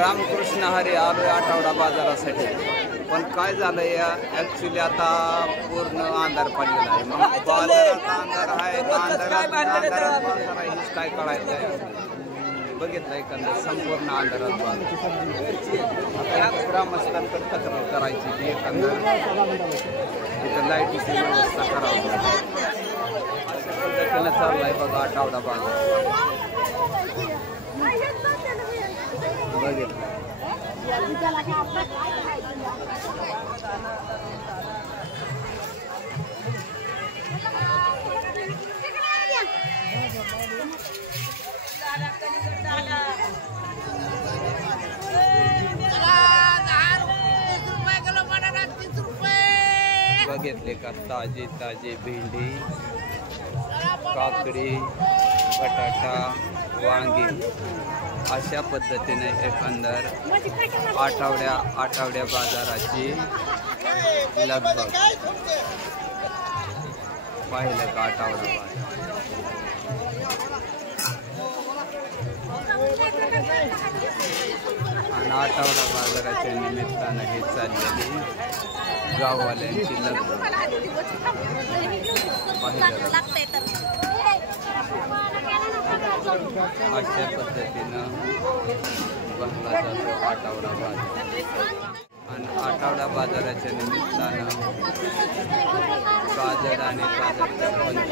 रामकृष्ण हरी आलोय आठवडा बाजारासाठी. पण काय झालं या ऍक्च्युली आता पूर्ण अंधार पडलेला आहे. मग बाजारात अंधार आहे, अंधारात बाजार आहे, हेच काय कळायचं आहे. बघितलं एखादं संपूर्ण अंधारात बाजार. ग्रामस्थांकडे तक्रार करायची की एखादं इथं लाईटीची व्यवस्था करावी. अशा पद्धतीनं चाललाय बघा आठवडा बाजार. बघितलं बघितले का ताजी ताजी भेंडी, काकडी, बटाटा, वांगी अशा पद्धतीने एकंदर आठवड्या बाजाराची लगबग. पाहिलं का आठवडा बाजार. आणि आठवडा बाजाराच्या निमित्तानं हे चाललेली गाववाल्यांची लगबग. अशा पद्धतीनं भरला जातो आठवडा बाजार. आणि आठवडा बाजाराच्या निमित्तानं गाजर आणि गाजरच्या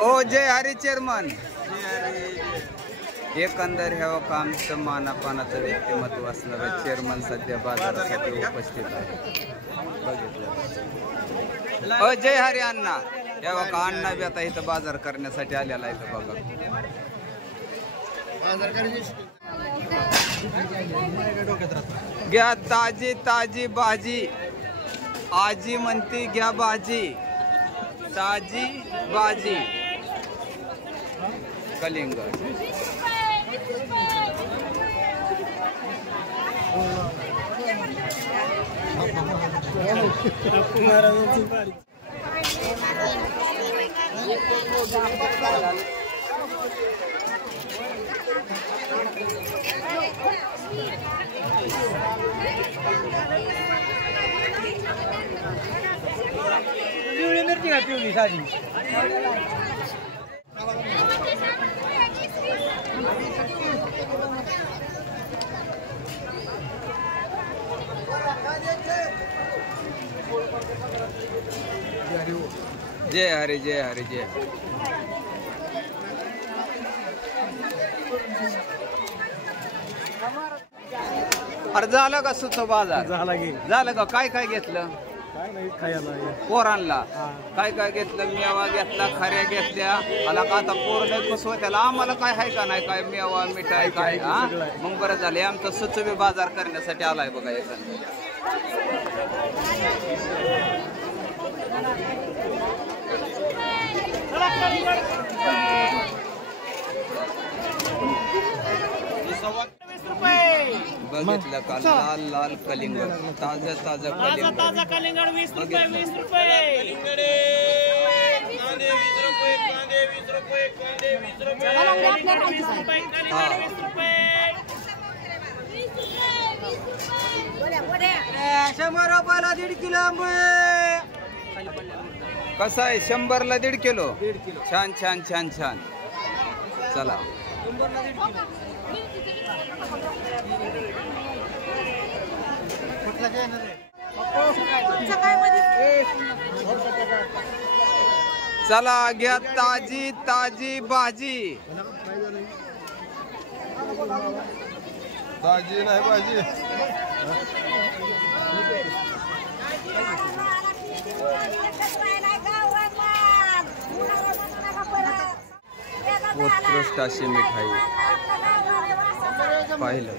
ओ जय हरी चेअरमन. एकंदर ह्या आमचं मानापानाचं व्यक्तिमत्व असणारं चेअरमन सध्या बाजारासाठी उपस्थित आहे. बघितलं ओ जय हरी अण्णा. ह्या का अण्णा बी आता इथं बाजार करण्यासाठी आलेला आहे. बघा घ्या ताजी ताजी भाजी. आजी म्हणती घ्या भाजी, ताजी भाजी. कलिंगड पिवळी मिरची का पिवळी साधी. जय हरी जय हरी जय. अरे झालं का सुचो बाजार? झालं का? काय काय घेतलं पोरांना? काय काय घेतलं? मेवा घेतला, खऱ्या घेतल्या. आला का आता पोर लय खुश होत्याला. आम्हाला काय आहे का नाही? काय मेवा मिठाई काय? हा मग बरं झालं. आमचा सुचवी बाजार करण्यासाठी आलाय बघा. बघितलं का लाल लाल कलिंगड, ताजा ताजा कलिंगड 20 रुपये 20 रुपये. कांदे 20 रुपये, कांदे 20 रुपये, कांदे 20 रुपये, 20 रुपये, 20 रुपये. 100 रुपयाला 1.5 किलो आंबे. कसं आहे? 100ला 1.5 किलो. छान छान छान छान. चला चला घ्या ताजी ताजी भाजी. ताजी नाही भाजी. उत्कृष्ट अशी मिठाई पाहिलं.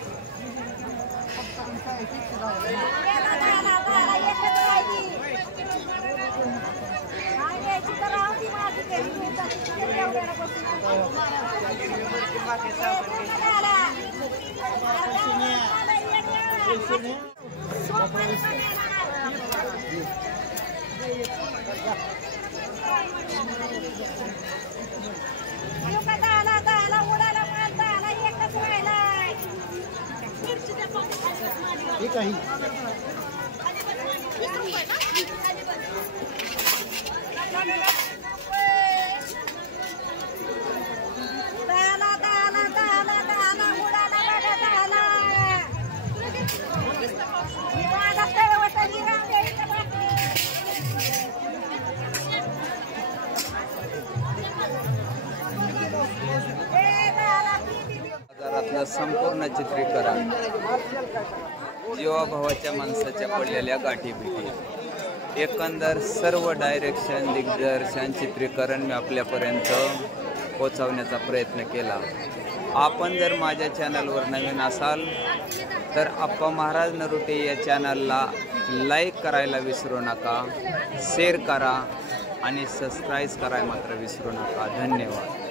बाजारातलं संपूर्ण चित्रीकरण, जीवाभावाच्या माणसाच्या पडलेल्या गाठीभेटी, एकंदर सर्व डायरेक्शन, दिग्दर्शन, चित्रीकरण मी आपल्यापर्यंत पोहोचवण्याचा प्रयत्न केला. आपण जर माझ्या चॅनलवर नवीन असाल तर आप्पा महाराज नरोटे या चॅनलला लाईक करायला विसरू नका, शेअर करा आणि सबस्क्राईब करायला मात्र विसरू नका. धन्यवाद.